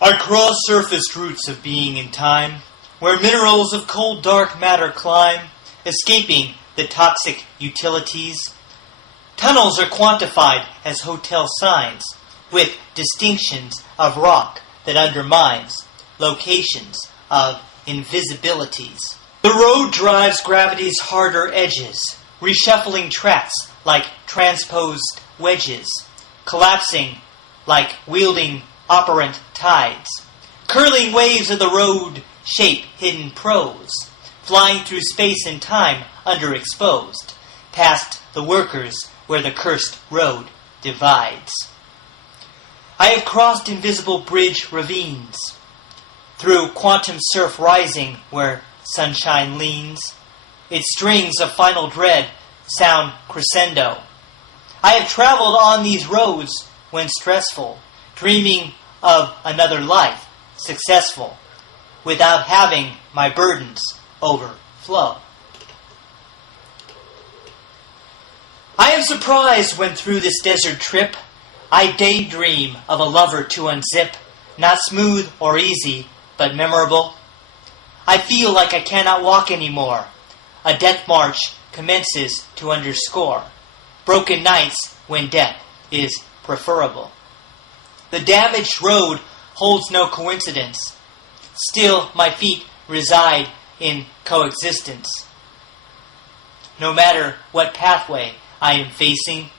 I cross surfaced roots of being in time, where minerals of cold dark matter climb, escaping the toxic utilities. Tunnels are quantified as hotel signs, with distinctions of rock that undermines locations of invisibilities. The road drives gravity's harder edges, reshuffling tracks like transposed wedges, collapsing like wielding operant tides. Curling waves of the road shape hidden prose, flying through space and time underexposed, past the workers where the cursed road divides. I have crossed invisible bridge ravines, through quantum surf rising where sunshine leans. Its strings of final dread sound crescendo. I have traveled on these roads when stressful, dreaming of another life, successful, without having my burdens overflow. I am surprised when through this desert trip I daydream of a lover to unzip, not smooth or easy, but memorable. I feel like I cannot walk anymore. A death march commences to underscore broken nights when death is preferable. The damaged road holds no coincidence. Still, my feet reside in coexistence. No matter what pathway I am facing,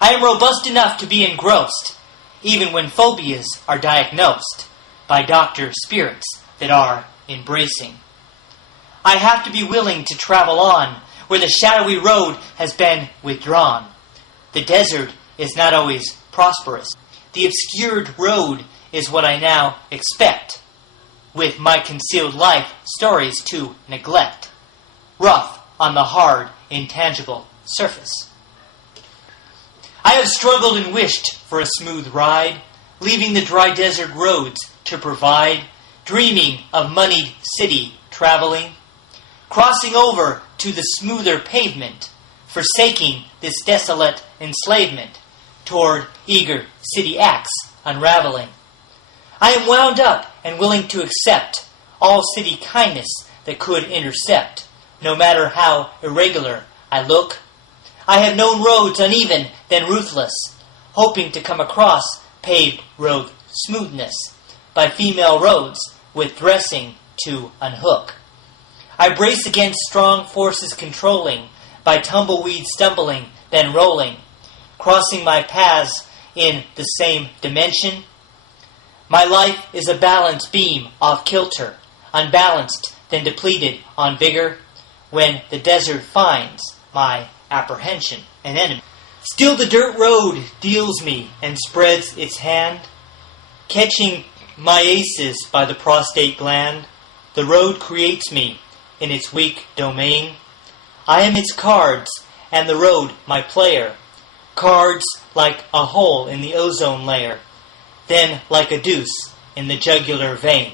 I am robust enough to be engrossed, even when phobias are diagnosed by doctor spirits that are embracing. I have to be willing to travel on where the shadowy road has been withdrawn. The desert is not always prosperous. The obscured road is what I now expect, with my concealed life stories to neglect, rough on the hard, intangible surface. I have struggled and wished for a smooth ride, leaving the dry desert roads to provide, dreaming of moneyed city traveling, crossing over to the smoother pavement, forsaking this desolate enslavement, toward eager city acts unraveling. I am wound up and willing to accept all city kindness that could intercept, no matter how irregular I look. I have known roads uneven, then ruthless, hoping to come across paved road smoothness by female roads with dressing to unhook. I brace against strong forces controlling by tumbleweed stumbling, then rolling, crossing my paths in the same dimension. My life is a balanced beam off kilter, unbalanced, then depleted on vigor, when the desert finds my apprehension an enemy. Still the dirt road deals me and spreads its hand, catching my aces by the prostate gland. The road creates me in its weak domain. I am its cards, and the road my player. Cards like a hole in the ozone layer, then like a deuce in the jugular vein.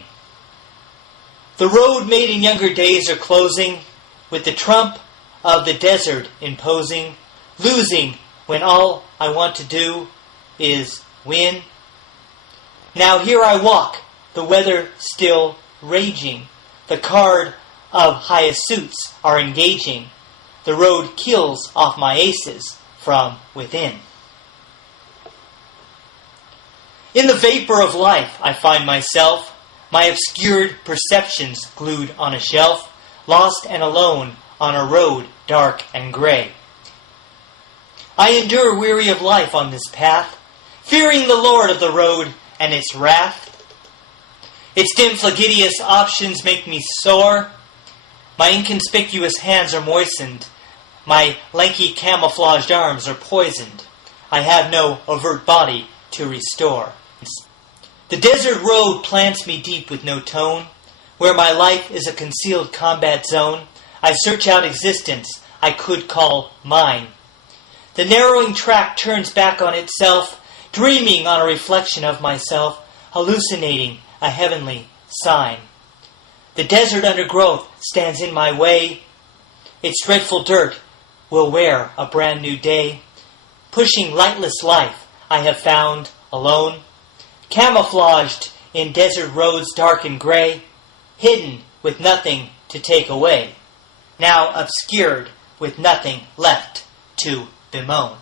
The road made in younger days are closing, with the trump of the desert imposing, losing when all I want to do is win. Now here I walk, the weather still raging. The card of highest suits are engaging. The road kills off my aces from within. In the vapor of life I find myself, my obscured perceptions glued on a shelf, lost and alone on a road dark and gray. I endure weary of life on this path, fearing the Lord of the road and its wrath. Its dim flagitious options make me sore. My inconspicuous hands are moistened. My lanky camouflaged arms are poisoned. I have no overt body to restore. The desert road plants me deep with no tone. Where my life is a concealed combat zone, I search out existence I could call mine. The narrowing track turns back on itself, dreaming on a reflection of myself, hallucinating a heavenly sign. The desert undergrowth stands in my way. Its dreadful dirt will wear a brand new day. Pushing lightless life I have found alone, camouflaged in desert roads dark and gray, hidden with nothing to take away, now obscured with nothing left to bemoan.